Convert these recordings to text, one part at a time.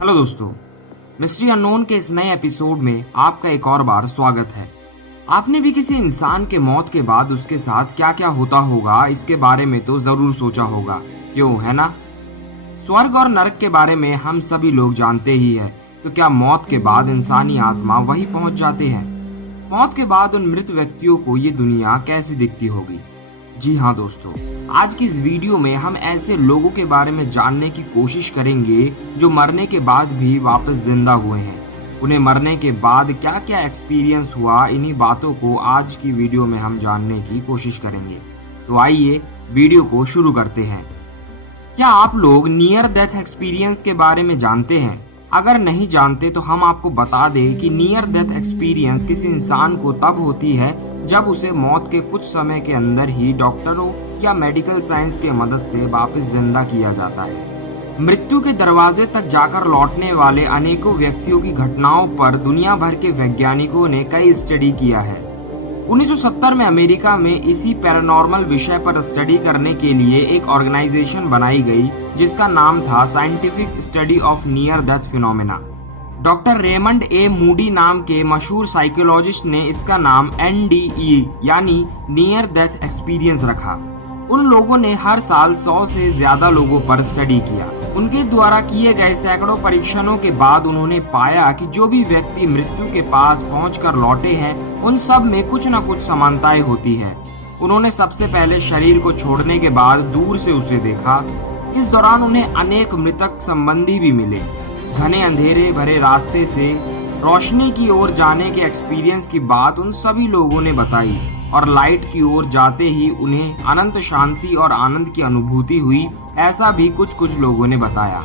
Hello दोस्तों, mystery unknown के इस नए एपिसोड में आपका एक और बार स्वागत है। आपने भी किसी इंसान के मौत के बाद उसके साथ क्या क्या होता होगा इसके बारे में तो जरूर सोचा होगा, क्यों है ना? स्वर्ग और नरक के बारे में हम सभी लोग जानते ही है, तो क्या मौत के बाद इंसानी आत्मा वही पहुंच जाते हैं? मौत के बाद उन मृत व्यक्तियों को ये दुनिया कैसी दिखती होगी? जी हाँ दोस्तों, आज की इस वीडियो में हम ऐसे लोगों के बारे में जानने की कोशिश करेंगे जो मरने के बाद भी वापस जिंदा हुए हैं। उन्हें मरने के बाद क्या क्या एक्सपीरियंस हुआ, इन्हीं बातों को आज की वीडियो में हम जानने की कोशिश करेंगे। तो आइए वीडियो को शुरू करते हैं। क्या आप लोग नियर डेथ एक्सपीरियंस के बारे में जानते हैं? अगर नहीं जानते तो हम आपको बता दें कि नियर डेथ एक्सपीरियंस किसी इंसान को तब होती है जब उसे मौत के कुछ समय के अंदर ही डॉक्टरों या मेडिकल साइंस के मदद से वापस जिंदा किया जाता है। मृत्यु के दरवाजे तक जाकर लौटने वाले अनेकों व्यक्तियों की घटनाओं पर दुनिया भर के वैज्ञानिकों ने कई स्टडी किया है। 1970 में अमेरिका में इसी पैरानॉर्मल विषय पर स्टडी करने के लिए एक ऑर्गेनाइजेशन बनाई गई जिसका नाम था scientific study of near death phenomena. Doctor Raymond A Moody नाम के मशहूर साइकोलॉजिस्ट ने इसका नाम NDE यानी नियर डेथ एक्सपीरियंस रखा। उन लोगों ने हर साल 100 से ज्यादा लोगों पर स्टडी किया। उनके द्वारा किए गए सैकड़ों परीक्षणों के बाद उन्होंने पाया कि जो भी व्यक्ति मृत्यु के पास पहुंचकर लौटे हैं उन सब में कुछ न कुछ समानताएं होती हैं। उन्होंने सबसे पहले शरीर को छोड़ने के बाद दूर से उसे देखा। इस दौरान उन्हें अनेक मृतक संबंधी भी मिले। घने अंधेरे भरे रास्ते से रोशनी की ओर जाने के एक्सपीरियंस की बात उन सभी लोगों ने बताई और लाइट की ओर जाते ही उन्हें अनंत शांति और आनंद की अनुभूति हुई, ऐसा भी कुछ लोगों ने बताया।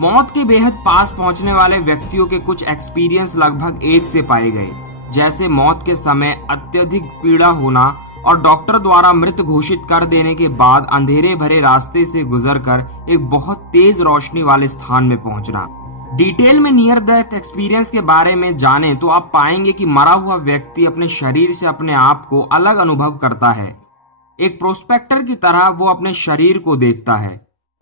मौत के बेहद पास पहुंचने वाले व्यक्तियों के कुछ एक्सपीरियंस लगभग एक से पाए गए, जैसे मौत के समय अत्यधिक पीड़ा होना और डॉक्टर द्वारा मृत घोषित कर देने के बाद अंधेरे भरे रास्ते से गुजरकर एक बहुत तेज रोशनी वाले स्थान में पहुंचना। डिटेल में नियर डेथ एक्सपीरियंस के बारे में जाने तो आप पाएंगे कि मरा हुआ व्यक्ति अपने शरीर से अपने आप को अलग अनुभव करता है। एक प्रोस्पेक्टर की तरह वो अपने शरीर को देखता है।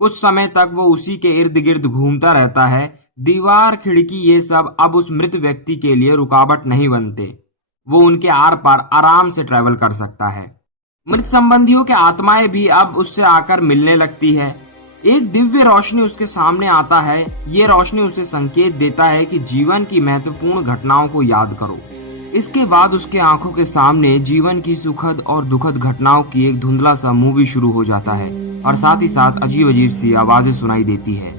कुछ समय तक वो उसी के इर्द गिर्द घूमता रहता है। दीवार, खिड़की, ये सब अब उस मृत व्यक्ति के लिए रुकावट नहीं बनते। वो उनके आर पार आराम से ट्रेवल कर सकता है। मृत संबंधियों के आत्माएं भी अब उससे आकर मिलने लगती है। एक दिव्य रोशनी उसके सामने आता है। ये रोशनी उसे संकेत देता है कि जीवन की महत्वपूर्ण घटनाओं को याद करो। इसके बाद उसके आंखों के सामने जीवन की सुखद और दुखद घटनाओं की एक धुंधला सा मूवी शुरू हो जाता है और साथ ही साथ अजीब अजीब सी आवाजें सुनाई देती है।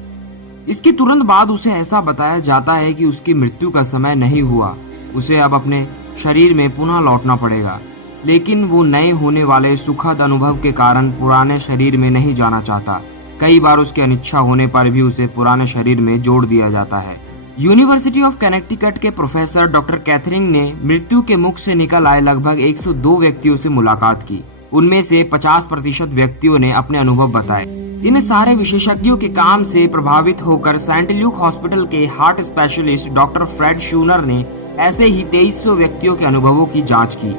इसके तुरंत बाद उसे ऐसा बताया जाता है कि उसकी मृत्यु का समय नहीं हुआ, उसे अब अपने शरीर में पुनः लौटना पड़ेगा। लेकिन वो नए होने वाले सुखद अनुभव के कारण पुराने शरीर में नहीं जाना चाहता। कई बार उसकी अनिच्छा होने पर भी उसे पुराने शरीर में जोड़ दिया जाता है। यूनिवर्सिटी ऑफ कनेक्टिकट के प्रोफेसर डॉक्टर कैथरिंग ने मृत्यु के मुख से निकल आए लगभग 102 व्यक्तियों से मुलाकात की। उनमें से 50% व्यक्तियों ने अपने अनुभव बताए। इन सारे विशेषज्ञों के काम से प्रभावित होकर सेंट ल्यूक हॉस्पिटल के heart specialist doctor Fred Schuner ने ऐसे ही 2300 व्यक्तियों के अनुभवों की जांच की।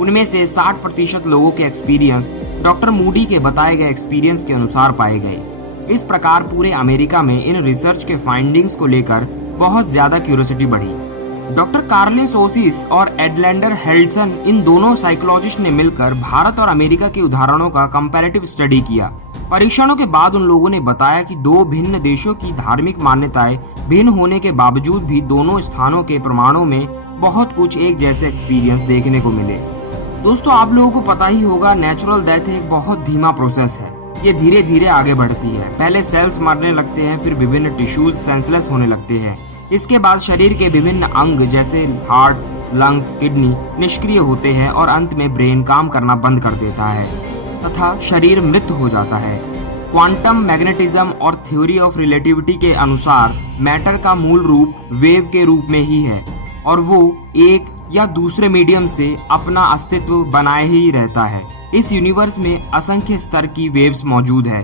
उनमें से 60% लोगों के एक्सपीरियंस डॉक्टर मूडी के बताए गए एक्सपीरियंस के अनुसार पाए गए। इस प्रकार पूरे अमेरिका में इन रिसर्च के फाइंडिंग्स को लेकर बहुत ज्यादा क्यूरियोसिटी बढ़ी। डॉक्टर कार्लिन ओसिस और एडलैंडर हेल्डसन, इन दोनों साइकोलॉजिस्ट ने मिलकर भारत और अमेरिका के उदाहरणों का कंपैरेटिव स्टडी किया। परीक्षणों के बाद उन लोगों ने बताया कि दो भिन्न देशों की धार्मिक मान्यताएं भिन्न होने के बावजूद भी दोनों स्थानों के प्रमाणों में बहुत कुछ एक जैसे एक्सपीरियंस देखने को मिले। दोस्तों, आप लोगों को पता ही होगा, नेचुरल डेथ एक बहुत धीमा प्रोसेस है। ये धीरे धीरे आगे बढ़ती है। पहले सेल्स मरने लगते हैं, फिर विभिन्न टिश्यूज सेंसलेस होने लगते हैं। इसके बाद शरीर के विभिन्न अंग जैसे हार्ट, लंग्स, किडनी निष्क्रिय होते हैं और अंत में ब्रेन काम करना बंद कर देता है तथा शरीर मृत हो जाता है। क्वांटम मैग्नेटिज्म और थ्योरी ऑफ रिलेटिविटी के अनुसार मैटर का मूल रूप वेव के रूप में ही है और वो एक या दूसरे मीडियम से अपना अस्तित्व बनाए ही रहता है। इस यूनिवर्स में असंख्य स्तर की वेव्स मौजूद है,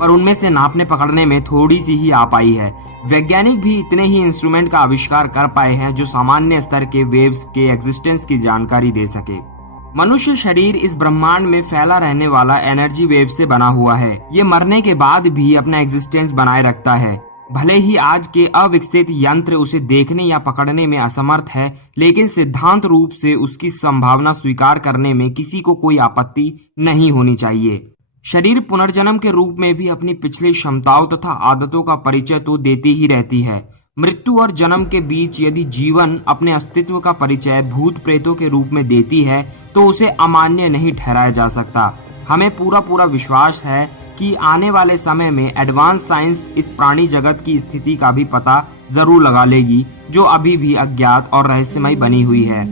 पर उनमें से नापने पकड़ने में थोड़ी सी ही आ पाई है। वैज्ञानिक भी इतने ही इंस्ट्रूमेंट का आविष्कार कर पाए हैं जो सामान्य स्तर के वेव्स के एग्जिस्टेंस की जानकारी दे सके। मनुष्य शरीर इस ब्रह्मांड में फैला रहने वाला एनर्जी वेव से बना हुआ है। ये मरने के बाद भी अपना एग्जिस्टेंस बनाए रखता है। भले ही आज के अविकसित यंत्र उसे देखने या पकड़ने में असमर्थ है, लेकिन सिद्धांत रूप से उसकी संभावना स्वीकार करने में किसी को कोई आपत्ति नहीं होनी चाहिए। शरीर पुनर्जन्म के रूप में भी अपनी पिछली क्षमताओं तथा आदतों का परिचय तो देती ही रहती है। मृत्यु और जन्म के बीच यदि जीवन अपने अस्तित्व का परिचय भूत प्रेतों के रूप में देती है तो उसे अमान्य नहीं ठहराया जा सकता। हमें पूरा विश्वास है कि आने वाले समय में एडवांस साइंस इस प्राणी जगत की स्थिति का भी पता जरूर लगा लेगी, जो अभी भी अज्ञात और रहस्यमय बनी हुई है।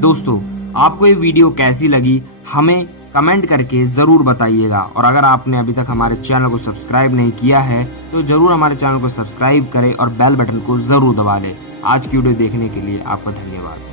दोस्तों, आपको ये वीडियो कैसी लगी हमें कमेंट करके जरूर बताइएगा, और अगर आपने अभी तक हमारे चैनल को सब्सक्राइब नहीं किया है तो जरूर हमारे चैनल को सब्सक्राइब करें और बेल बटन को जरूर दबा लें। आज की वीडियो देखने के लिए आपका धन्यवाद।